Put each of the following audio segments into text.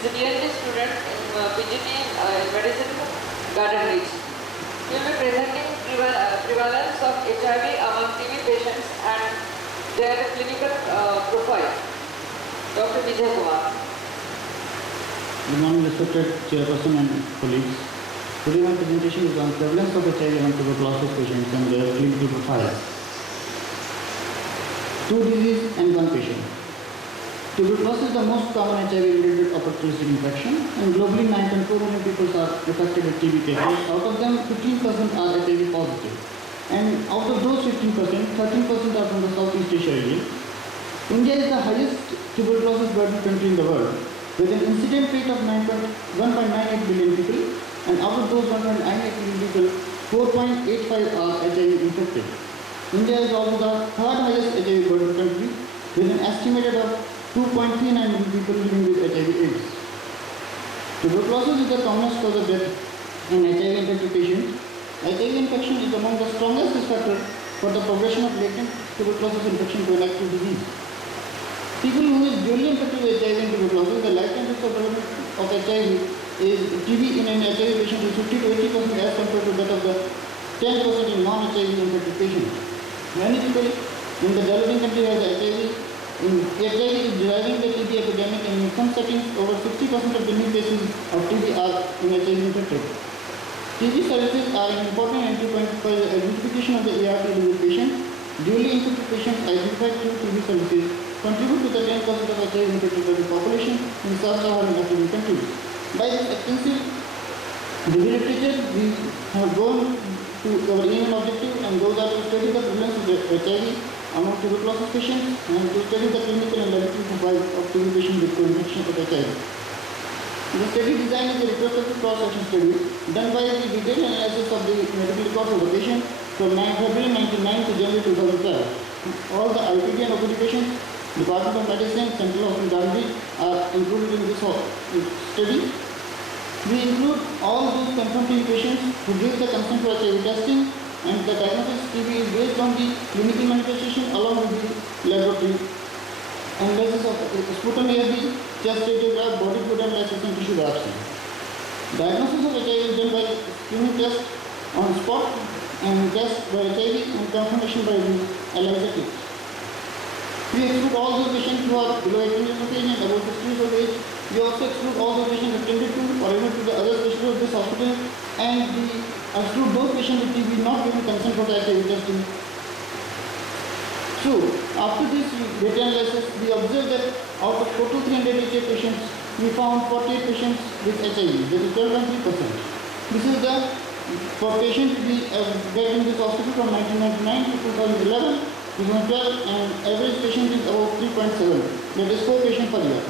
is a DND student in PGT in Medicine, Garden Reach. He will be presenting prevalence of HIV among TB patients and their clinical profile. Dr. Vijay Kumar. Good morning, respected chairperson and colleagues. Today my presentation is on prevalence of HIV among tuberculosis patients and their clinical profile. 2 disease and 1 patient. Tuberculosis is the most common HIV-related opportunistic infection, and globally 9.4 million people are affected with TB cases. Out of them, 15% are HIV positive, and out of those 15%, 13% are from the Southeast Asia region. India is the highest tuberculosis burden country in the world, with an incident rate of 1.98 billion people, and out of those 1.98 billion people, 4.85 are HIV infected. India is also the third highest HIV burden country, with an estimated of 2.39 million people living with HIV/AIDS. Tuberculosis is the commonest cause of death in HIV-infected patients. HIV infection is among the strongest risk factors for the progression of latent tuberculosis infection to an active disease. People who is dually infected with HIV and tuberculosis, the lifetime risk of development of HIV is TB in an HIV patient is 50 to 80% as compared to that of the 10% in non-HIV infected patients. Many people in the developing country have HIV. HIV is driving the TB epidemic, and in some settings, over 60% of the new cases of TB are in HIV infected. TB services are an important entry point for the identification of the ART eligible patient. Dually infected patients identified through TB services contribute to the 10% of HIV infected population in sub-Saharan African countries. By this extensive review literature, we have gone to our aim and objective, and those are to study the prevalence of the HIV among tuberculosis patients and to study the clinical and laboratory profile of TB patients with co-infection of HIV. The study design is a retrospective cross-section study done by the detailed analysis of the medical records of the patient from February 1999 to January 2012. All the IPD and OPD patients, Department of Medicine, Central Hospital Gandhi are included in this study. We include all those confirmed TB patients who give the consent for HIV testing, and the diagnosis TB is based on the clinical manifestation along with the laboratory analysis of sputum ASD, chest radiograph, body fluid analysis, and tissue biopsy. Diagnosis of HIV is done by screening test on spot and test by HIV and confirmation by the ELISA kit. We exclude all those patients who are below 18 years of age and above 60 years of age. We also exclude all those patients attended to or even to the other specialists of this hospital, and we exclude those patients with TB not giving consent for the HIV testing. So, after this data analysis, we observed that out of total 388 patients, we found 48 patients with HIV, that is 12.3%. This is the for patients we get in this hospital from 1999 to 2011, 2012, and average patient is about 3.7, that is 4 patients per year.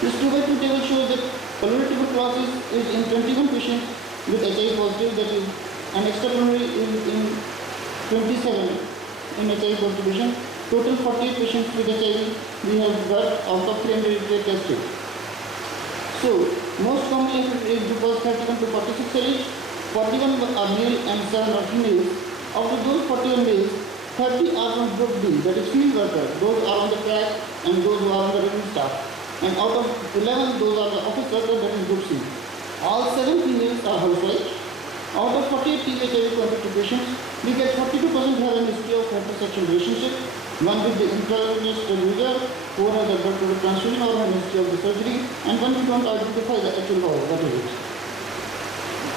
This 2x2 table shows that pulmonary tuberculosis is in 21 patients with HIV positive, that is, and extrapulmonary is in 27 in HIV positive patients. Total 48 patients with HIV we have got out of 388 tested. So, most commonly affected age group was 31 to 46 age, 41 are male and 7 are females. Out of those 41 males, 30 are from group B, that is field worker, those are on the track and those who are on the written staff. And out of 11, those are the office workers, that is group C. All 7 females are housewives. Out of 48 HIV positive patients, we get 42% have a history of heterosexual relationship, one with the intravenous user, 4 has a blood product transfusion or a history of the surgery, and 1 we don't identify the actual cause, what is it.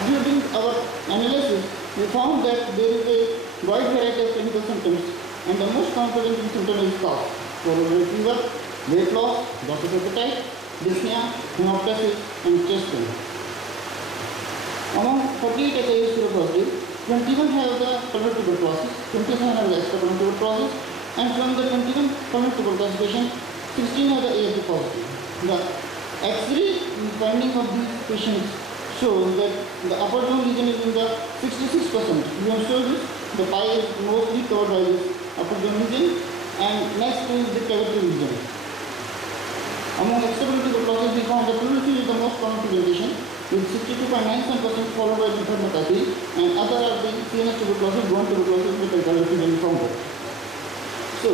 During our analysis, we found that there is a wide variety of clinical symptoms, and the most common presenting symptom is cough, followed by fever, weight loss, loss of appetite, dyspnea, hemoptysis, and chest pain. Among 48 HIV seropositive, 21 have the pulmonary tuberculosis, 27 have the extrapulmonary tuberculosis, and from the 21 pulmonary tuberculosis patients, 16 have the ASD positive. The X-ray finding of these patients shows that the upper zone region is in the 66%. We have shown this. The pie is mostly covered by this upper zone region, and next is the cavity region. Among external tuberculosis, we found that pleurisy is the most common presentation, with 62.97% followed by lymphadenopathy, and other are the CNS tuberculosis, bone tuberculosis with the cavity region found. So,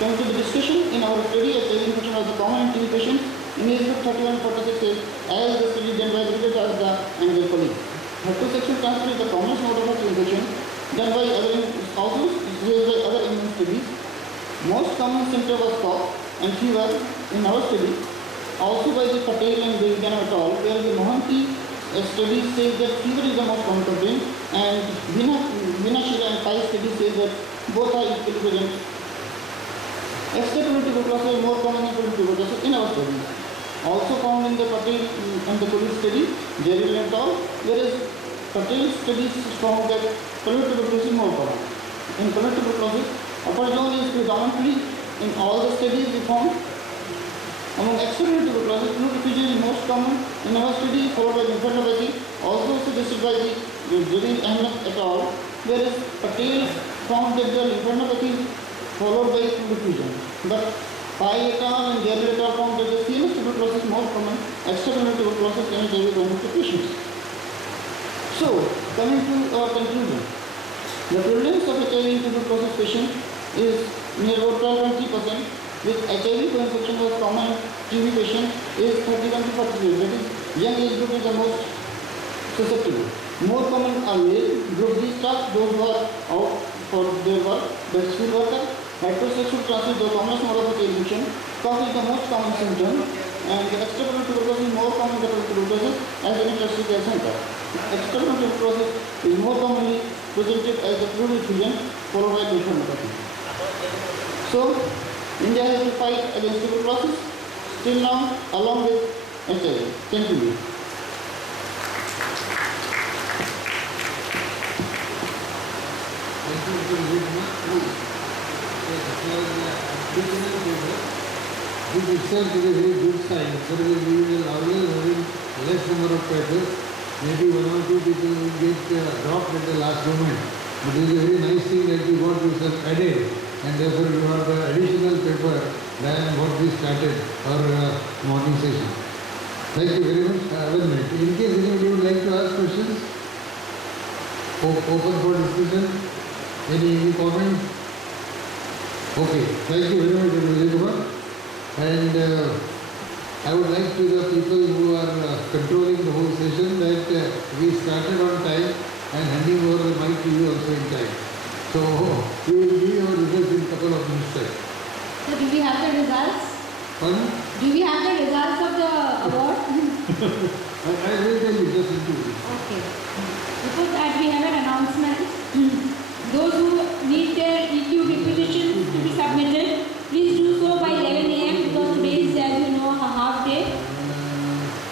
coming to the discussion, in our study, HIV infection was the common in TB patients, In his book 3146 says, as the study done by Brigadier Azda and their colleagues. Heterosexual transfer is the commonest mode of bacterial infection done by also raised by other immune studies. Most common symptom was cough and fever in our study. Also by the Patel and Devigan et al., where the Mohanty study says that fever is the most common complaint, and Vinashira and Pai study says that both are equally present. Extracellular tuberculosis is more common than tuberculosis in our study. Also found in the Patel and the police study, Jerry et al., whereas Patel studies found that cellular tuberculosis is more common. In cellular tuberculosis, upper zone is predominantly in all the studies we found. Among extracellular tuberculosis, flu diffusion is most common in our study, followed by lymphadenopathy, also suggested by the Jalil Ahmed et al., whereas Patel found that the lymphadenopathy is followed by flu diffusion. But Pai et al. And Jalil et al. Found that the CNS tuberculosis is more common, extracellular tuberculosis in HIV-positive patients. So, coming to our conclusion, the prevalence of HIV tuberculosis patient is near about 12.3%. With HIV co-infection was common TB patient is 31 to 40 years. That is, young age group is the most susceptible. More common are male, group B staff, those who are out for their work, the school worker. Heterosexual transmission, the commonest mode of infection. Cough is the most common symptom, and the extracellular tuberculosis is more common than tuberculosis as an tertiary care center. Extracellular tuberculosis is more commonly presented as a fluid diffusion followed by lymphadenopathy. So, India has to fight against tuberculosis still now along with HIV. Thank you. This itself is a very good sign. So we will always having less number of papers. Maybe one or two people will get dropped at the last moment. But it is a very nice thing that you got yourself added, and therefore you have the additional paper than what we started our morning session. Thank you very much. 1 minute. In case anybody would like to ask questions, open for discussion. Any comment? Okay. Thank you very much, Mr. Kumar. And I would like to the people who are controlling the whole session that we started on time and handing over the mic to you also in time. So we will give our results in a couple of minutes time. So do we have the results? Pardon? Do we have the results of the award? I will tell you just in 2 minutes. Okay. Before that we have an announcement. Those who need their EQ requisitions to be submitted, please do so by 11 a.m. because today is, as you know, a half day.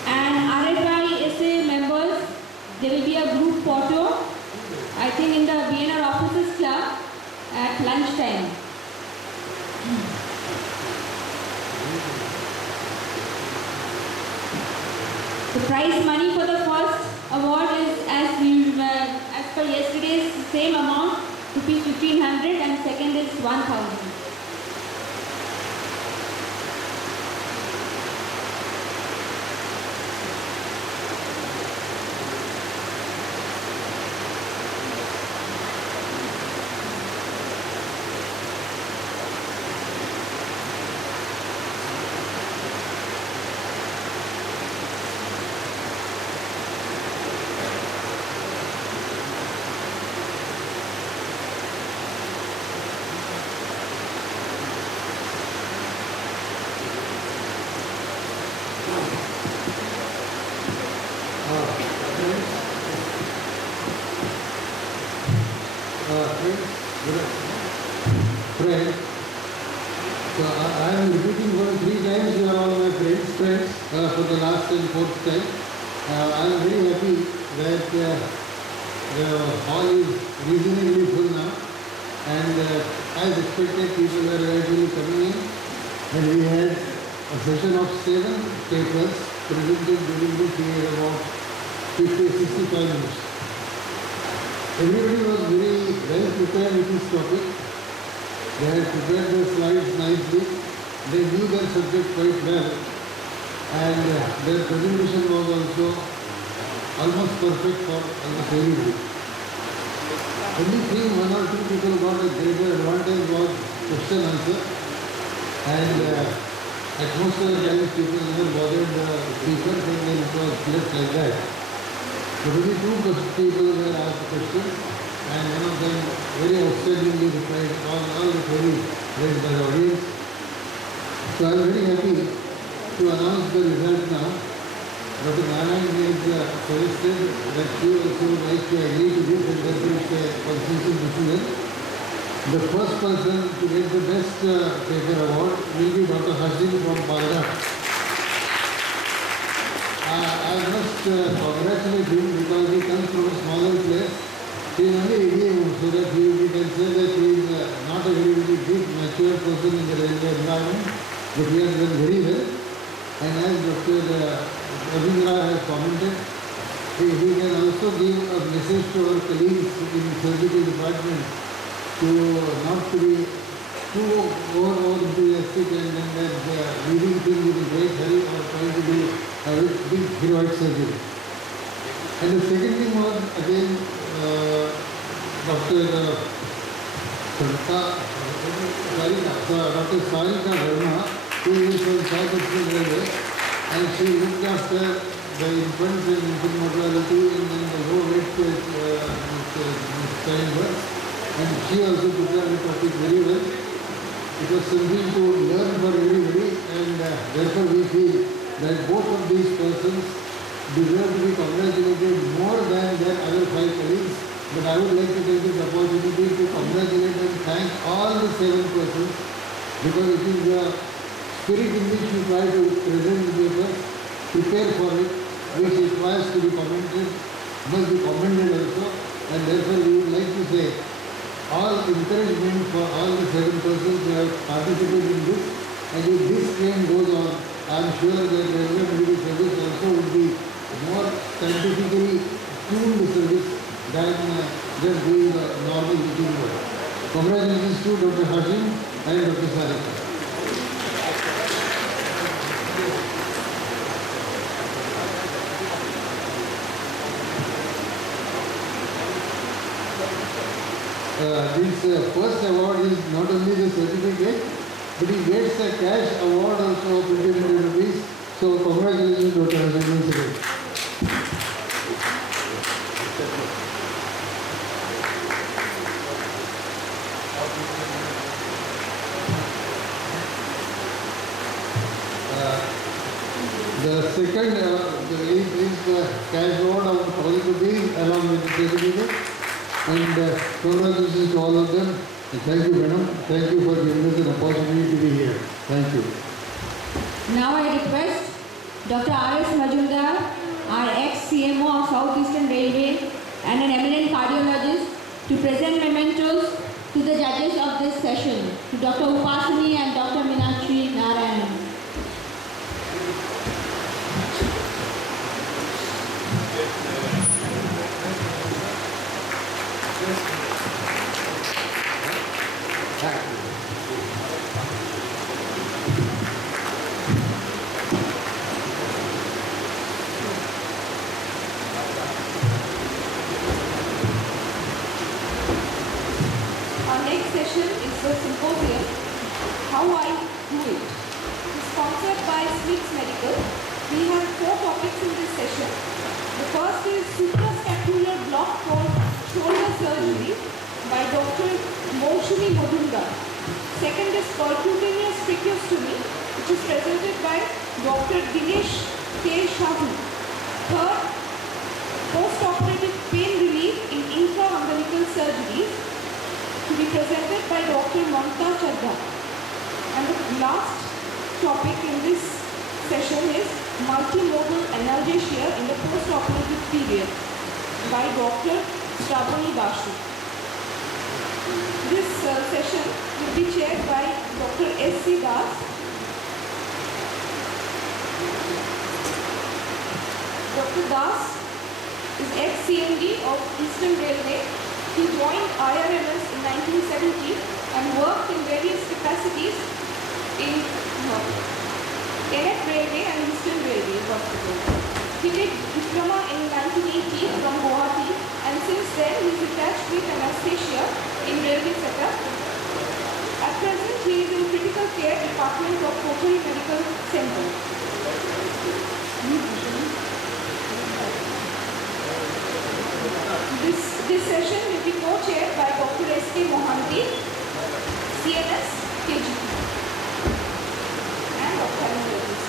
And RFI SA members, there will be a group photo, I think in the BNR Officers Club at lunchtime. The prize money for the first award is as per yesterday's same amount, rupees 1,500, and second is 1,000. Friends, so I am repeating for 3 times, you are all my friends for the last and 4th time. I am very happy that the hall is reasonably full now, and as expected people were gradually coming in, and we had a session of 7 papers presented during this period about 50-65 minutes. Everybody was very well prepared with this topic. They had prepared their slides nicely. They knew their subject quite well, and their presentation was also almost perfect for almost everybody. Only thing 1 or 2 people got a greater advantage was question answer, and At most of the times people never bothered the speakers and then it was left like that. But only two people were asked questions and one of them very outstandingly replied all the queries raised by the audience. So I am very happy to announce the result now. Dr. Narayan has suggested that she also would like to agree to this and therefore it's a consensus decision. The first person to get the best paper award will be Dr. Hashim from Palghat. I must congratulate him because he comes from a smaller place. He is only 88, so that we can say that he is not a very, very big, mature person in the railway environment, but he has done very well. And as Dr. Ravindra has commented, he can also give a message to our colleagues in the surgical department to not to be too over enthusiastic and then leading things with a great hurry or trying to do a big heroic surgery. And the second thing was again Dr. Sarika Verma, who is from South Western Railway, and she looked after the infants and infant mortality and then the low weight childbirth. And she also prepared the topic very well. It was something to learn for everybody, and therefore we feel that both of these persons deserve to be congratulated more than their other 5 colleagues. But I would like to take this opportunity to congratulate and thank all the 7 persons, because it is the spirit in which you try to present the paper, prepare for it, which requires to be commented, must be commended also, and therefore we would like to say all encouragement for all the 7 persons who have participated in this, and if this trend goes on, I am sure that the railway medical service also will be more scientifically tuned service than just doing the normal routine work. Congratulations to Dr. Hashim and Dr. Sarika. This first award is not only the certificate, but he gets a cash award also of 200 rupees. So congratulations, Dr. Hashim. The second is the cash award of 1,000 rupees along with the certificate. And congratulations to all of them. And thank you, madam. Thank you for giving us an opportunity to be here. Thank you. Now I request Dr. R.S. Majumdar, our ex-CMO of South Eastern Railway and an eminent cardiologist, to present mementos to the judges of this session, to Dr. Upasani and Dr. Meenakshi Narayan. Our next session is the symposium, How I Do It. It's sponsored by Smiths Medical. We have 4 topics in this session. The first is suprascapular block for shoulder surgery by Dr. Moushumi Majumdar. Second is percutaneous tracheostomy, which is presented by Dr. Dinesh K. Shahu. Third, post-operative pain relief in intra-umbilical surgeries, to be presented by Dr. Mamta Chadha. And the last topic in this session is multimodal analgesia in the post-operative period by Dr. Shravani Basu. This session will be chaired by Dr. S.C. Das. Dr. Das is ex-CMD of Eastern Railway. He joined IRMS in 1970 and worked in various capacities in NF Railway and Eastern Railway Hospital. He did diploma in 1980 from Guwahati, and since then he is attached with anesthesia in railway setup. At At present, he is in critical care department of Kothari Medical Center. This session will be co-chaired by Dr. S.K. Mohanty, CNS, KGP, and ophthalmologist.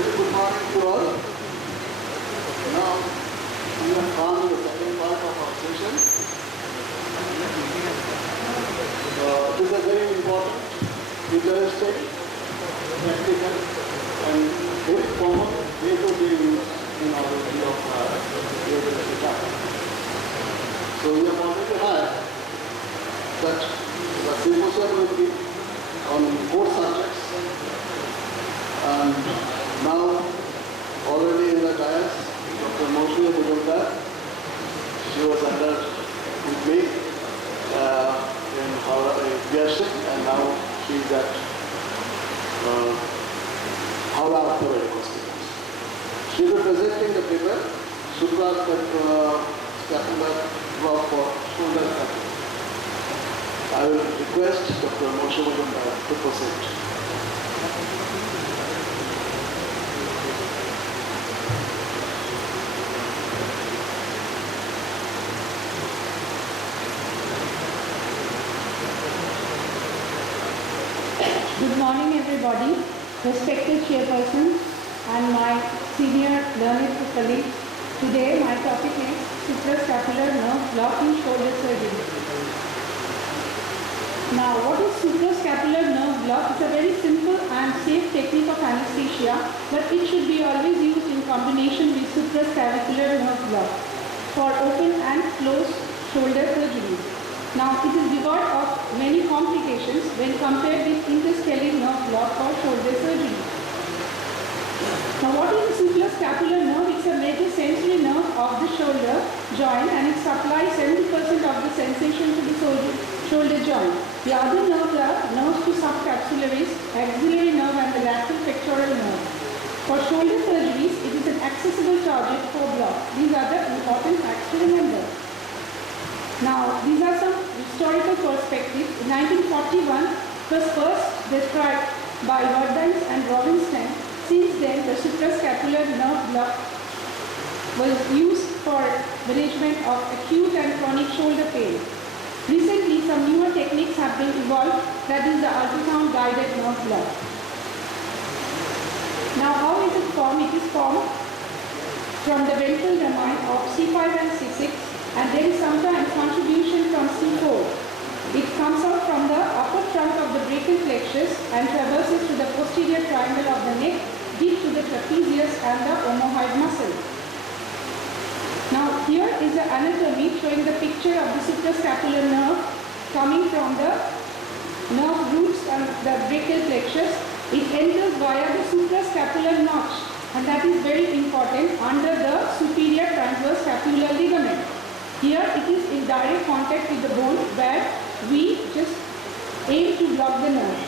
Good morning to all. Now, we have come to the second part of our session. This is a very important, interesting, practical, and very common day-to-day use in our way of radiology practice. So we have already heard that the symposium will be on 4 subjects. And now, already in the dais, Dr. Moshe Mujumdar, she was under with me in Biashik, and now she is at Howrah Orthopedic Hospital. She will be presenting the paper, suprascapular block for shoulder fracture. I will request Dr. Moshe Mujumdar to proceed. Good morning, everybody, respected chairperson and my senior learned colleagues. Today, my topic is suprascapular nerve block in shoulder surgery. Now, what is suprascapular nerve block? It's a very simple and safe technique of anesthesia, but it should be always used in combination with suprasclavicular nerve block for open and closed shoulder surgeries. Now, it is devoid of many complications when compared with interscalene nerve block for shoulder surgery. Now, what is the suprascapular nerve? It's a major sensory nerve of the shoulder joint, and it supplies 70% of the sensation to the shoulder joint. The other nerves are nerves to subcapsularis, axillary nerve, and the lateral pectoral nerve. For shoulder surgeries, it is an accessible target for block. These are the important facts to remember. Now, these are some historical perspectives. In 1941, it was first described by Verdines and Robinson. Since then, the suprascapular nerve block was used for management of acute and chronic shoulder pain. Recently, some newer techniques have been evolved, that is the ultrasound-guided nerve block. Now, how is it formed? It is formed from the ventral domain of C5 and C6, and there is sometimes contribution from C4. It comes out from the upper trunk of the brachial plexus and traverses to the posterior triangle of the neck, deep to the trapezius and the omohyoid muscle. Now, here is the anatomy showing the picture of the suprascapular nerve coming from the nerve roots and the brachial plexus. It enters via the suprascapular notch, and that is very important, under the superior transverse scapular ligament. Here it is in direct contact with the bone, where we just aim to block the nerve.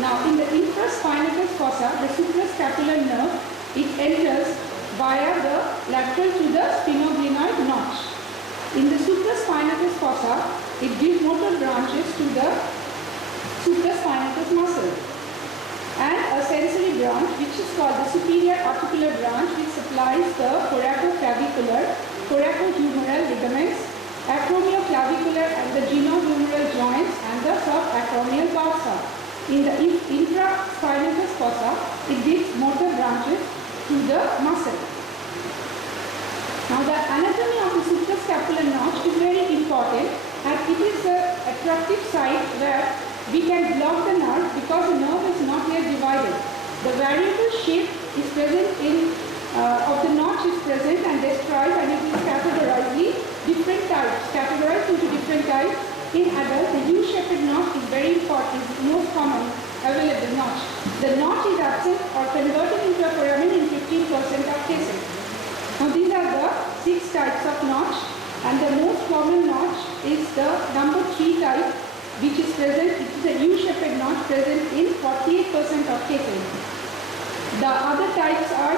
Now, in the infraspinatus fossa, the suprascapular nerve, it enters via the lateral to the sphenoglenoid notch. In the supraspinatus fossa, it gives motor branches to the supraspinatus muscle, and a sensory branch which is called the superior articular branch, which supplies the coracoclavicular, coracohumeral ligaments, acromioclavicular and the genohumeral joints, and the subacromial bursa. In the infraspinatus fossa, it gives motor branches to the muscle. Now, the anatomy of the suprascapular notch is very important, and it is the attractive site where we can block the nerve because the nerve is not yet divided. The variable shape is present in of the notch is present and described, and it is categorized different types, categorized into different types. In adults, the U-shaped notch is very important, is the most common available notch. The notch is absent or converted into a foramen in 15% of cases. Now these are the 6 types of notch, and the most common notch is the number 3 type, which is present. It is a U-shaped notch present in 48% of cases. The other types are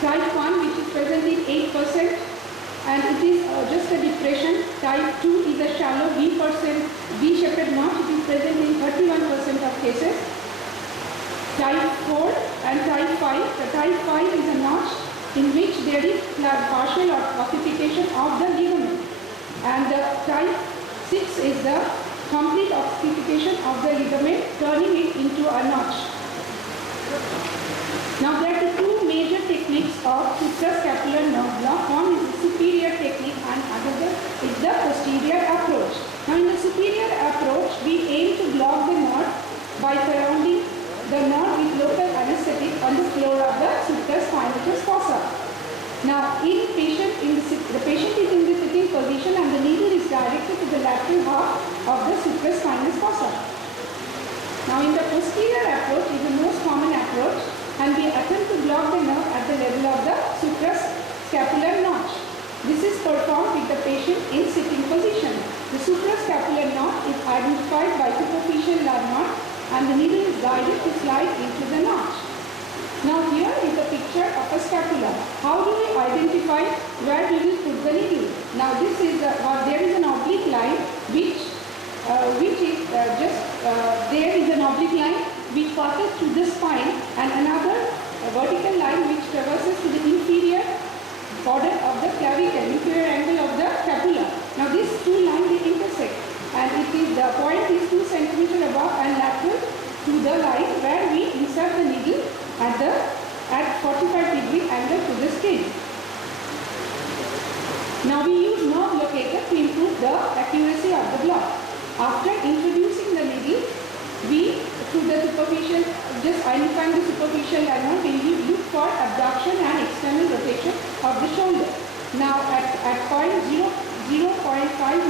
type 1, which is present in 8%, and it is just a depression. Type 2 is a shallow V-shaped notch. It is present in 31% of cases. Type 4 and type 5. The type 5 is a notch in which there is partial ossification of the ligament, and the type 6 is the complete ossification of the ligament, turning it into a notch. Now there are the 2 major techniques of suprascapular nerve block. One is the superior technique and another is the posterior approach. Now in the superior approach, we aim to block the nerve by surrounding the nerve with local anesthetic on the floor of the supraspinatus fossa. Now in the patient is in the sitting position and the needle is directed to the lateral half of the supraspinous fossa. Now in the posterior approach is the most common approach, and we attempt to block the nerve at the level of the suprascapular notch. This is performed with the patient in sitting position. The suprascapular notch is identified by superficial nerve knot, and the needle is guided to slide into the notch. Now here is a picture of a scapula. How do we identify where we will put the needle? Now this is there is an oblique line which is there is an oblique line which passes through the spine, and another vertical line which traverses to the inferior border of the clavicle, inferior angle of the scapula. Now these 2 lines they intersect, and it is the point is 2 cm above and lateral to the line where we insert the needle at 45-degree angle to the skin. Now we use nerve locator to improve the accuracy of the block. After introducing the needle, we through the superficial, just identifying the superficial line, we look for abduction and external rotation of the shoulder. Now at point 0.5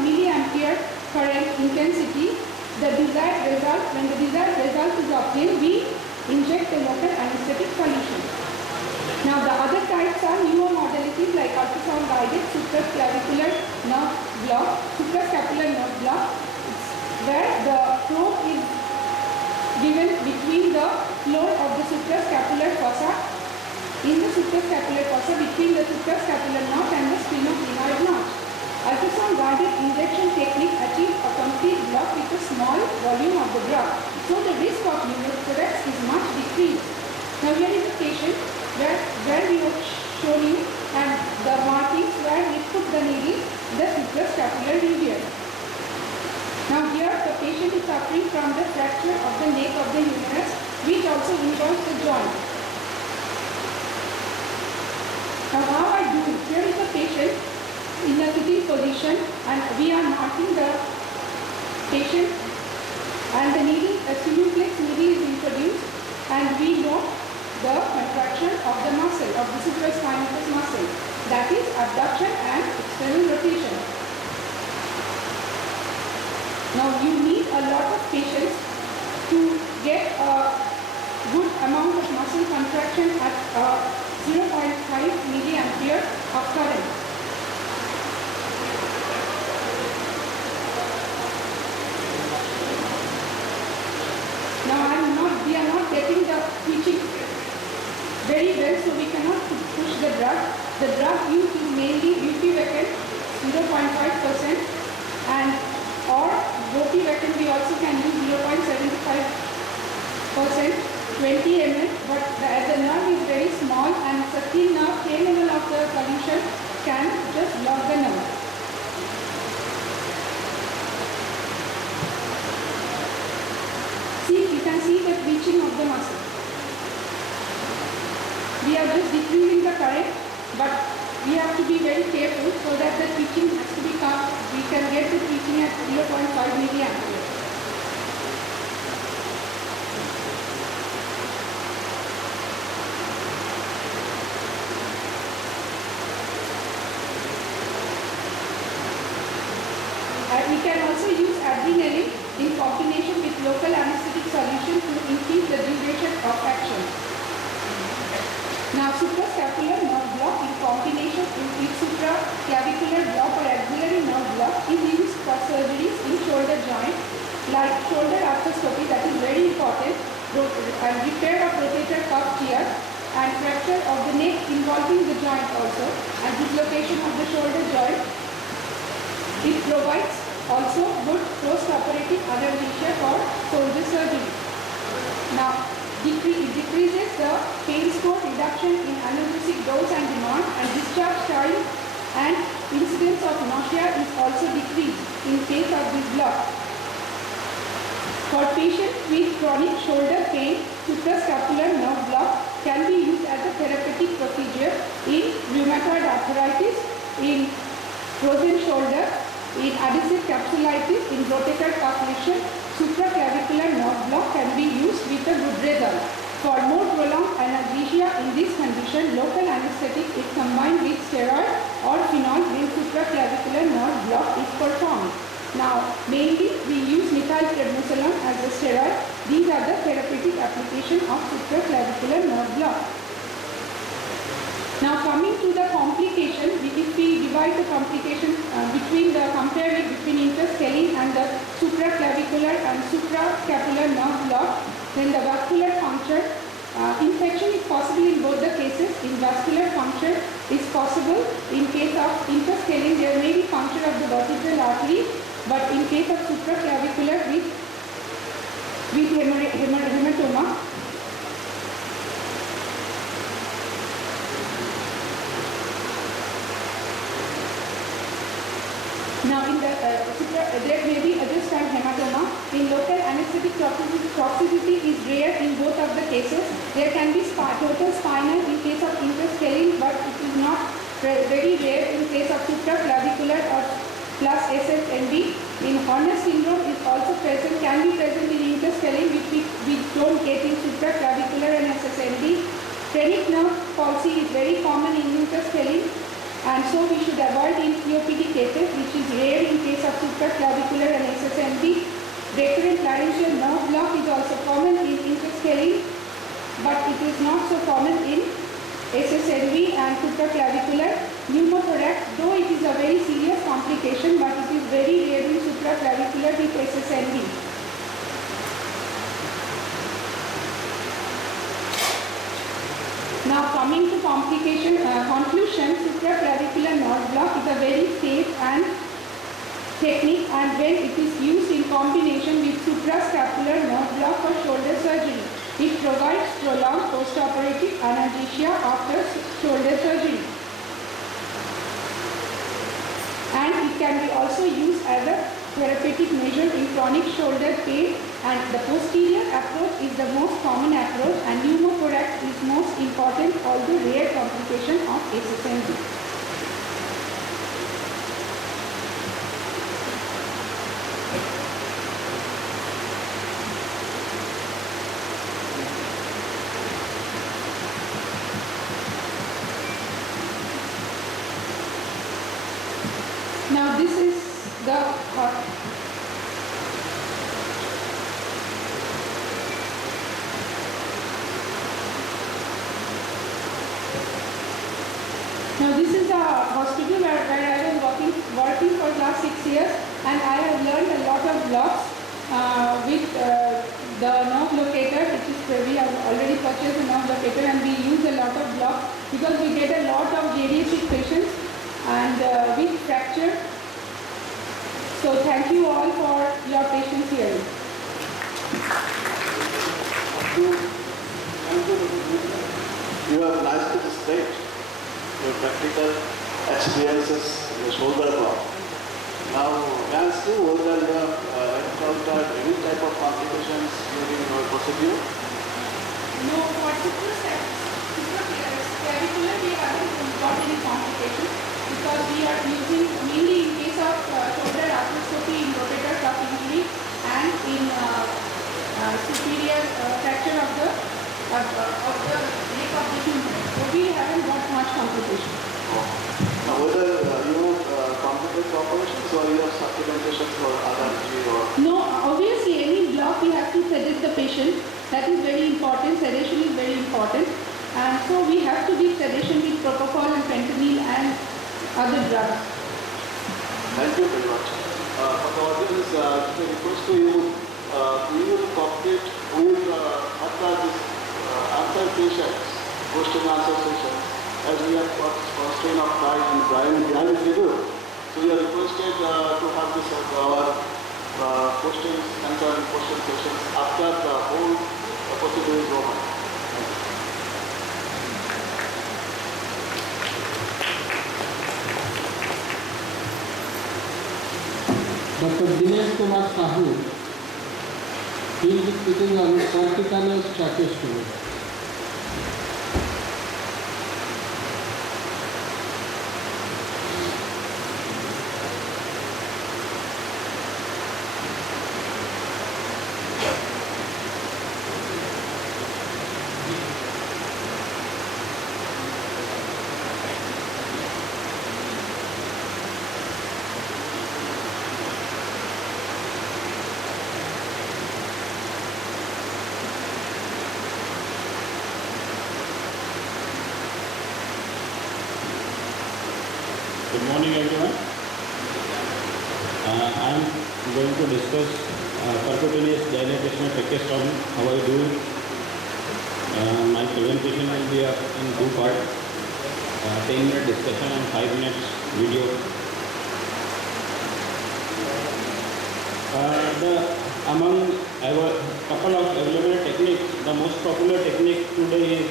milliampere current intensity, the desired result, when the desired result is obtained, we inject the local anesthetic solution. Now the other types are newer modalities like ultrasound guided supraclavicular nerve block, suprascapular nerve block, where the probe is given between the floor of the suprascapular fossa, in the suprascapular fossa between the suprascapular notch and the sphenoglenoid notch. Ultrasound guided injection technique achieves a complete block with a small volume of the drug, so the risk of pneumothorax is much decreased. Now here is a patient where we have shown you and the markings where we put the needle in the suprascapular region. Now here the patient is suffering from the fracture of the neck of the humerus, which also involves the joint. Now how I do it? Here is a patient in a sitting position, and we are marking the patient, and the needle, a simulflex needle is introduced, and we note the contraction of the muscle, of the supraspinatus muscle, that is abduction and external rotation. Now you need a lot of patience to get a good amount of muscle contraction at 0.5 milliampere of current. Now we are not getting the twitching very well, so we cannot push the drug. The drug used is mainly bupivacaine 0.5%, and or ropivacaine we also can use 0.75%, 20 ml, but the nerve is very small and it's a thin nerve, 10 ml of the solution can just block the nerve. See, you can see the twitching of the muscle. We are just decreasing the current, but we have to be very careful so that the twitching has to be calm. We can get the twitching at 0.5 milliampere. repair of rotator cuff tear and fracture of the neck involving the joint also and dislocation of the shoulder joint. It provides also good post-operative anesthesia for shoulder surgery. Now, it decreases the pain score, reduction in analgesic dose and demand, and discharge time and incidence of nausea is also decreased in case of this block. For patients with chronic shoulder pain, suprascapular nerve block can be used as a therapeutic procedure in rheumatoid arthritis, in frozen shoulder, in adhesive capsulitis, in rotator cuff lesion. Supraclavicular nerve block can be used with a good result. For more prolonged analgesia in this condition, local anesthetic is combined with steroid or phenol when supraclavicular nerve block is performed. Now, mainly we use methylprednisolone as a steroid. These are the therapeutic application of supraclavicular nerve block. Now, coming to the complication, if we divide the complication compare it between interscalene and the supraclavicular and suprascapular nerve block, then the vascular function, infection is possible in both the cases. In vascular function is possible. In case of interscalene, there may be puncture of the vertebral artery, but in case of supraclavicular with hematoma, now in the there may be just an hematoma. In local anesthetic toxicity is rare in both of the cases. There can be total spinal in case of interscalene, but it is not very rare in case of supraclavicular or plus SSNB. In Horner syndrome is also present, can be present in interscalene, which we don't get in supraclavicular and SSNB. Phrenic nerve palsy is very common in interscalene, and so we should avoid in COPD cases, which is rare in case of supraclavicular and SSNB. Recurrent laryngeal nerve block is also common in interscalene, but it is not so common in SSNB and supraclavicular. Pneumothorax, though it is a very serious complication, but it is very rare in supraclavicular with SSNB. Now, coming to conclusion, supraclavicular nerve block is a very safe and technique, and when it is used in combination with suprascapular nerve block for shoulder surgery, it provides prolonged postoperative analgesia after shoulder surgery. And it can be also used as a therapeutic measure in chronic shoulder pain, and the posterior approach is the most common approach, and pneumothorax is most important, although rare complication of SSNB. Now this is the hospital where I was working for the last 6 years, and I have learned a lot of blocks with the nerve locator, which is we have already purchased a nerve locator, and we use a lot of blocks because we get a lot of geriatric patients and with fracture. So thank you all for your patience here. You have nicely displayed your practical experiences in the shoulder block. Now, can you still whether you have encountered any type of complications during your procedure? No, for supraclavicular we haven't got any complications because we are using mainly in case of shoulder arthroscopy in rotator cuff injury and in superior fracture of the neck of the humerus. So we haven't got much complication. Now, whether you complicate operations or you have supplementations for allergy or... No, obviously any block we have to sedate the patient. That is very important. Sedation is very important. And so we have to give sedation with propofol and fentanyl and other drugs. Thank you very much. For the audience, just a request to you, we will cooperate with after this answer sessions, question and answer sessions, as we have got constraint of time and behind the schedule, so we are requested to have this our questions, answer and question sessions after the whole procedure is over. Dr. Dinesh Kumar Sahu, he will be speaking on cortical tracheostomy. Good morning, everyone. I am going to discuss percutaneous dilatation tracheostomy. How I do it. My presentation will be in two parts: 10-minute discussion and 5 minutes video. Among our couple of available techniques, the most popular technique today is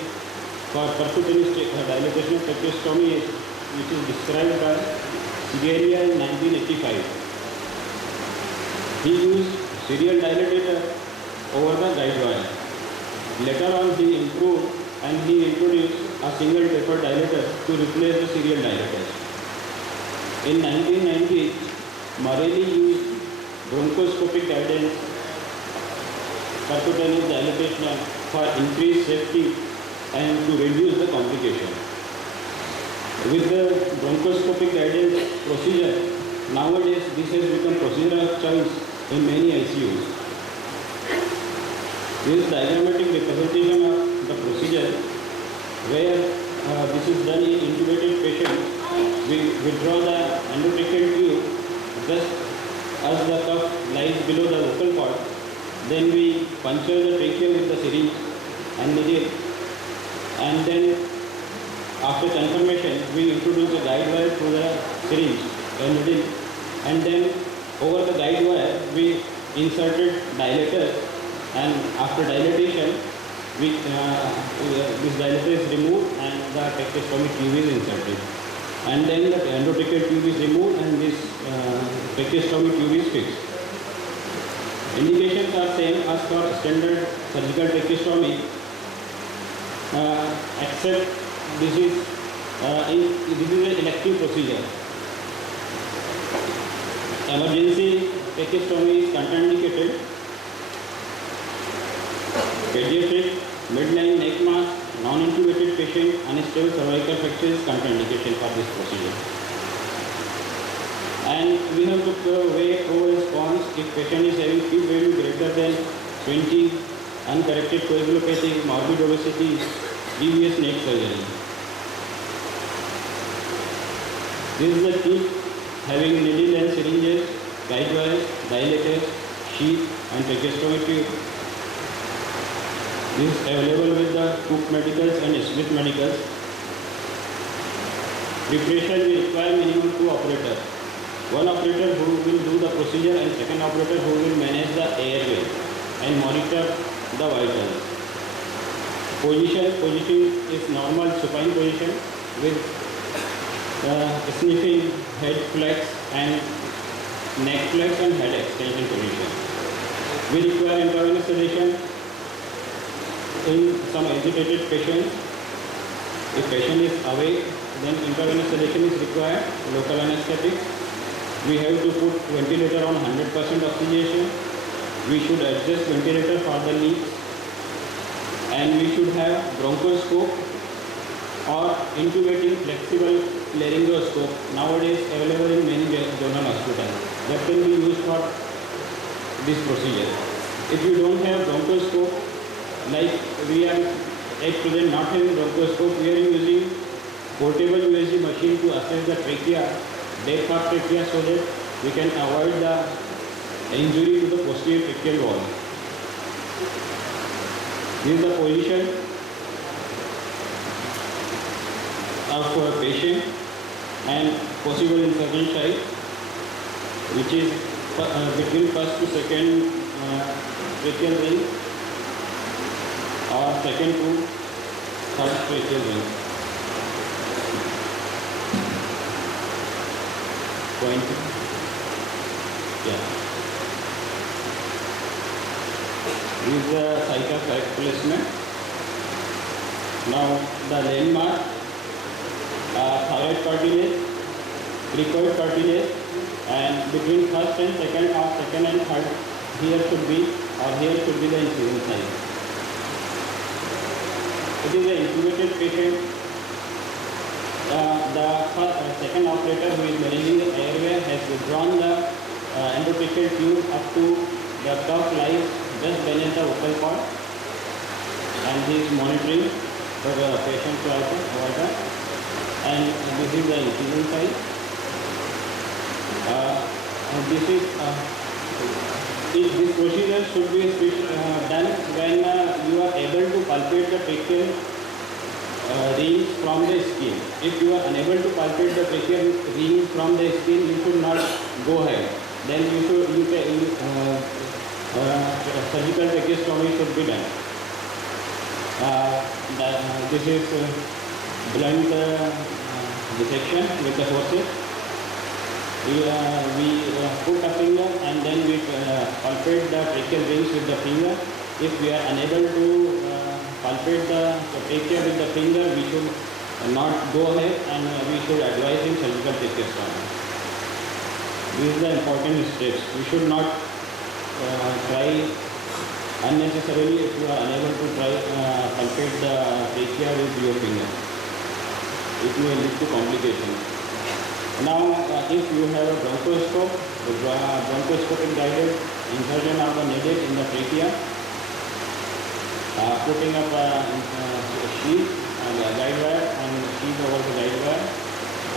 for percutaneous dilatation tracheostomy, which is described by Sigeria in 1985. He used serial dilatator over the guide wire. Later on he improved and he introduced a single taper dilator to replace the serial dilators. In 1990, Morelli used bronchoscopic guidance percutaneous dilatation for increased safety and to reduce the complication. With the bronchoscopic guidance procedure, nowadays this has become procedure of choice in many ICUs. This is diagrammatic representation of the procedure where this is done in intubated patient. We withdraw the endotracheal tube just as the cuff lies below the vocal cord. Then we puncture the trachea with the syringe and needle, and then after confirmation, we introduce the guide wire through the syringe and needle, and then over the guide wire we inserted dilator, and after dilatation, this dilator is removed and the tracheostomy tube is inserted, and then the endotracheal tube is removed and this tracheostomy tube is fixed. Indications are same as for standard surgical tracheostomy, except this is an elective procedure. Emergency tracheostomy is contraindicated. Pediatric, midline neck mass, non-intubated patient, unstable cervical fracture is contraindication for this procedure. And we have to weigh pro and cons if patient is having P value greater than 20, uncorrected coagulopathy, morbid obesity, devious neck surgery. This is the kit having needle and syringes, guide wires, dilators, sheath and tracheostomy tube. This is available with the Cook Medicals and Smith Medicals. Preparation will require minimum 2 operators. One operator who will do the procedure and second operator who will manage the airway and monitor the vitals. Position is normal supine position with sniffing, head flex and neck flex and head extension position. We require intravenous sedation in some agitated patients. If patient is awake, then intravenous sedation is required, local anesthetic. We have to put ventilator on 100% oxygenation. We should adjust ventilator for the leaks, and we should have bronchoscope or intubating flexible laryngoscope, nowadays available in many general hospitals, that can be used for this procedure. If you don't have bronchoscope, like we are at present not having bronchoscope, we are using portable USG machine to assess the trachea, depth of trachea, so that we can avoid the injury to the posterior tracheal wall. This is the position of a patient and possible incision site, which is between first to second tracheal ring or second to third tracheal ring. Point. Yeah. This is the site of placement. Now the landmark, thyroid cartilage, cricoid cartilage, and between first and second or second and third, here should be the incision site. It is an intubated patient. The second operator who is managing the airway has withdrawn the endotracheal tube up to the cuff lies just beneath the vocal cord, and he is monitoring for the patient vital, and this is the incision site. This procedure should be done when you are able to palpate the tracheal rings from the skin. If you are unable to palpate the tracheal rings from the skin, you should not go ahead. Then surgical tracheostomy should be done. This is blunt dissection with the forceps. We put a finger and then we palpate the tracheal rings with the finger. If we are unable to palpate the trachea with the finger, we should not go ahead and we should advise in surgical tracheostomy. These are the important steps. We should not try unnecessarily if you are unable to palpate the trachea with your finger. It may lead to complications. Now, if you have a bronchoscope, the bronchoscopic guided insertion of the needle in the trachea, putting up a sheet and a guide wire and sheet over the guide wire,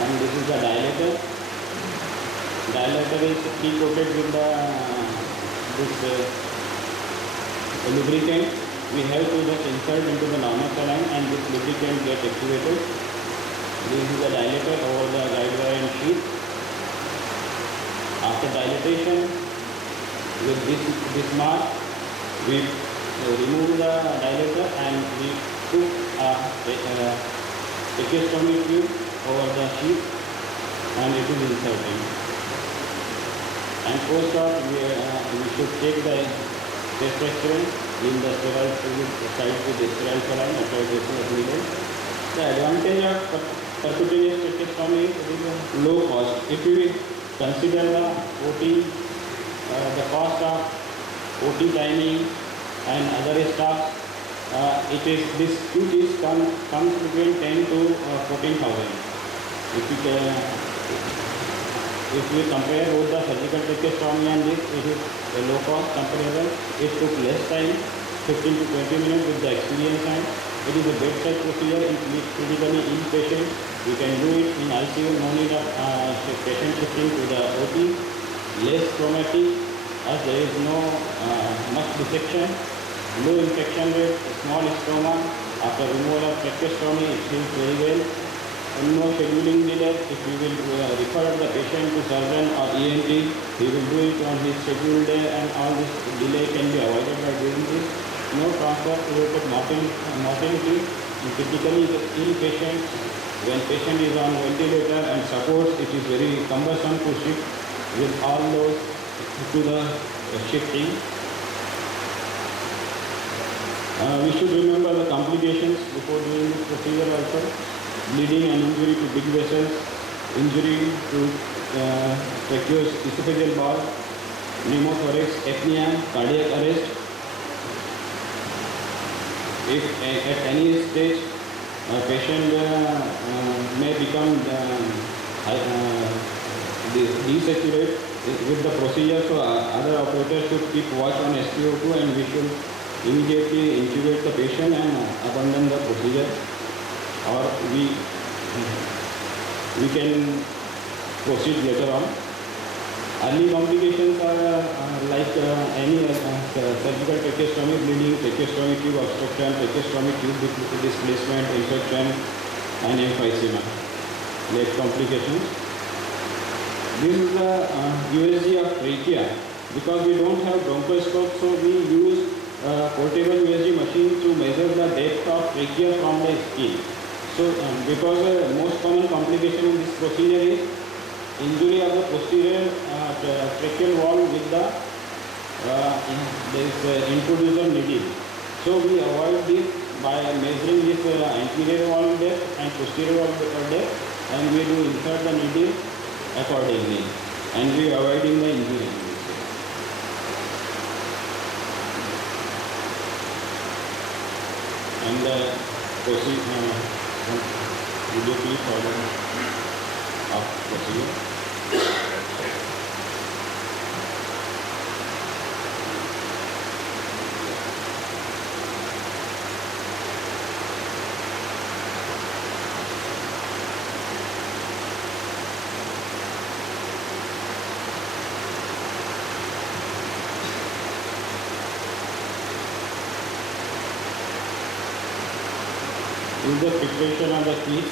and this is the dilator. Dilator is pre-coated with this lubricant. We have to just insert into the normal saline and this lubricant gets activated. This is the dilator over the guide wire and sheet. After dilatation, with this mask, we remove the dilator and we put a tracheostomy tube over the sheet and it is inserted. And post-op, we should take the chest X-ray in the sterile site with the sterile saline application needed. The advantage of percutaneous tracheostomy is low cost. If we consider the OT, the cost of OT timing and other stuff, this tube comes between 10 to 14,000. If we compare both the surgical tracheostomy and this, it is a low cost comparable. It took less time, 15 to 20 minutes with the experience time. It is a bedside procedure in critically ill patients. We can do it in ICU, no need of patient shifting to the OT. Less traumatic as there is no much dissection, low infection rate, small stroma. After removal of tracheostomy, it heals very well. No scheduling delay. If we will refer the patient to surgeon or ENT, he will do it on his scheduled day, and all this delay can be avoided by doing this. No transfer-related mortality. Typically, ill patients, when patient is on ventilator and supports, it is very cumbersome to shift with all those to the shifting. We should remember the complications before doing this procedure also. Bleeding and injury to big vessels, injury to esophageal valve, pneumothorax, apnea, cardiac arrest. If at any stage a patient may become desaturate with the procedure, so other operators should keep watch on SpO2 and we should immediately intubate the patient and abandon the procedure. Or we can proceed later on. Early complications are like any surgical tracheostomy, bleeding, tracheostomy tube obstruction, tracheostomy tube displacement, infection, and emphysema. Leg complications. This is the USG of trachea. Because we don't have bronchoscope, so we use portable USG machine to measure the depth of trachea from the skin. So because most common complication in this procedure is injury of the posterior tracheal wall with the introducer needle. So we avoid this by measuring this anterior wall depth and posterior wall depth, and we do insert the needle accordingly, and we avoiding the injury. And proceed. Would you please follow up procedure? Is the preparation of the key.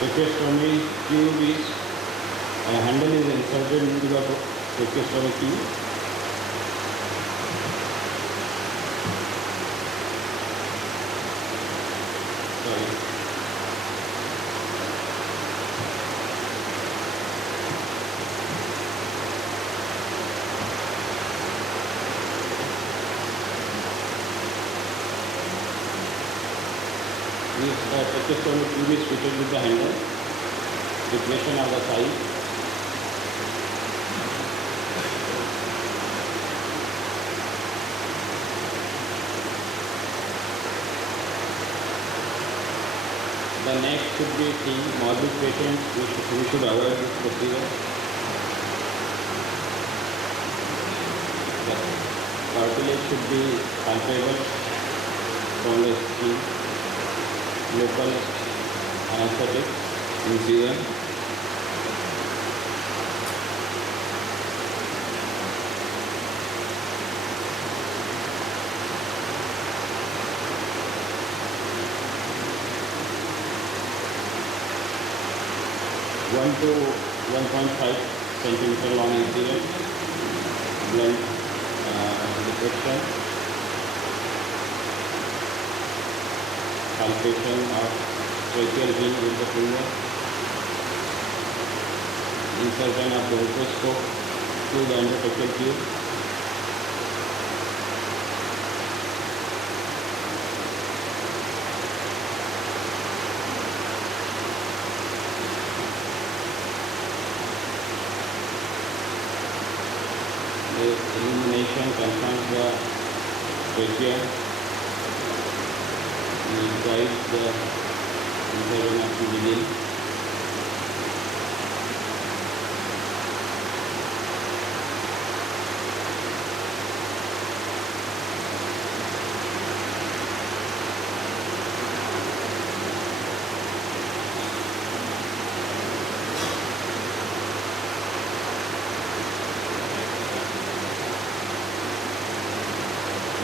Tracheostomy tube is handle is inserted into the tracheostomy tube. Sorry. This tracheostomy tube is fitted with the handle. Deflation of the side. The neck should be thin. Morbid patients, we should avoid this procedure. The cartilage should be palpable from the skin. Local anesthetic, incision. One to 1.5 centimeter long incision. Blunt detection. Palpation of tracheal vein with the finger, insertion of the bronchoscope to the endotracheal tube, the illumination confirms the trachea. We guide the insertion of the needle.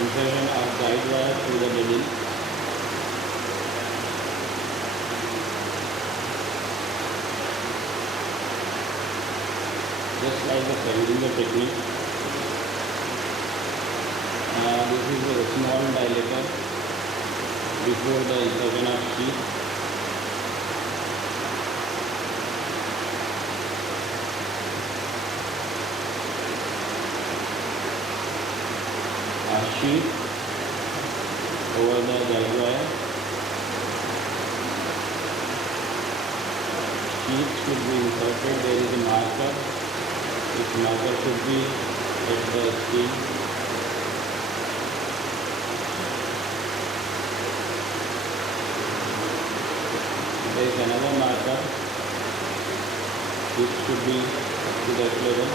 Insertion of guide wire through the needle. Just like the Schrödinger technique. This is a small dilator before the insertion of sheath. Sheath over the guide wire. Sheath should be inserted. There is a marker. This marker should be at the skin. There is another marker which should be to that level.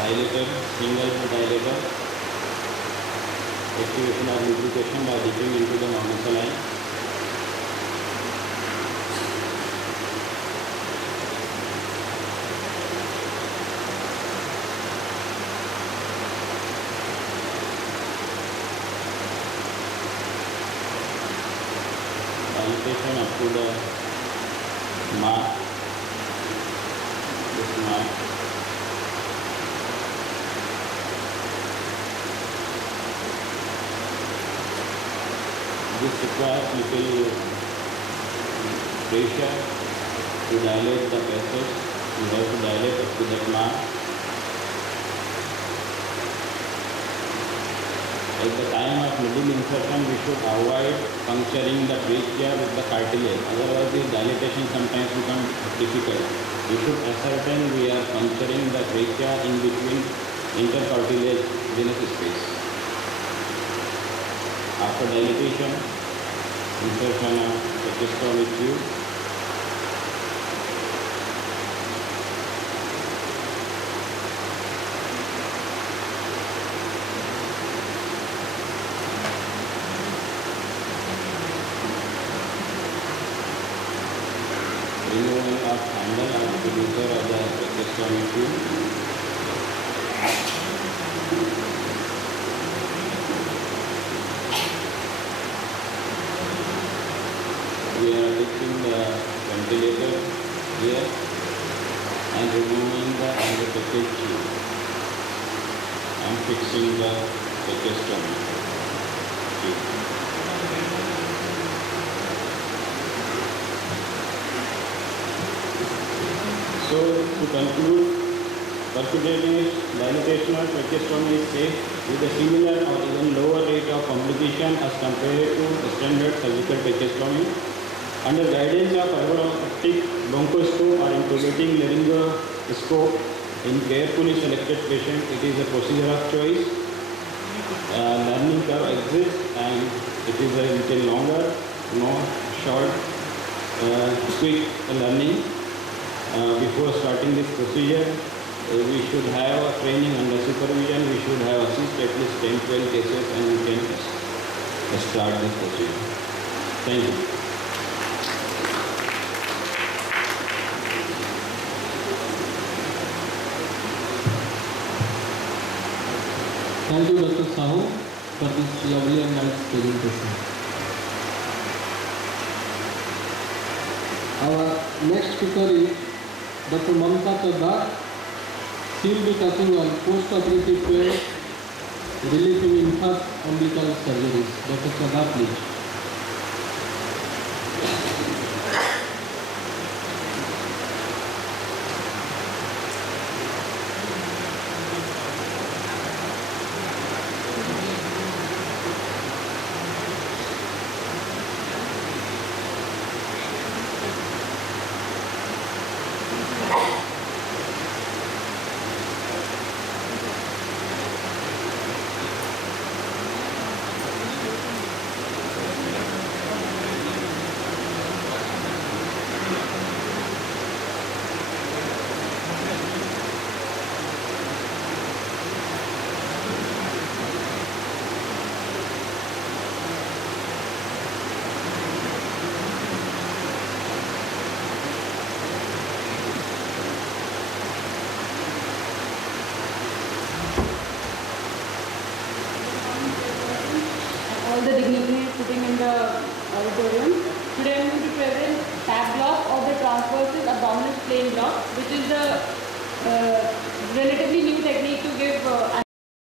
Dilator, single dilator. Activation of lubrication by dipping into the normal saline. mark, this mark. This requires little pressure to dilate the passage. You have to dilate up to that mark. At the time of needle insertion, we should avoid puncturing the trachea with the cartilage. Otherwise, the dilatation sometimes becomes difficult. We should ascertain we are puncturing the trachea in between intercartilage venous space. After dilatation, insertion of tracheostomy tube. Removing of handle of the user of the tracheostomy tube. We are fixing the ventilator here and removing the endotracheal tube and fixing the tracheostomy tube. So to conclude, percutaneous dilatation of tracheostomy is safe with a similar or even lower rate of complication as compared to standard surgical tracheostomy. Under guidance of fiber optic bronchoscope or intubating laryngoscope in carefully selected patients, it is a procedure of choice. Learning curve exists and it is a little longer, no short, quick learning. Before starting this procedure, we should have a training under supervision. We should have assist at least 10-12 cases and we can start this procedure. Thank you. Thank you, Dr. Sahu, for this lovely and nice presentation. Our next speaker is Dr. Mamta Chadha. She will be talking on post-operative care relating intra-umbilical surgeries. Dr. Chadha, please. All the dignitaries sitting in the auditorium. Today I am going to present tab block of the transversus abdominis plane block, which is the relatively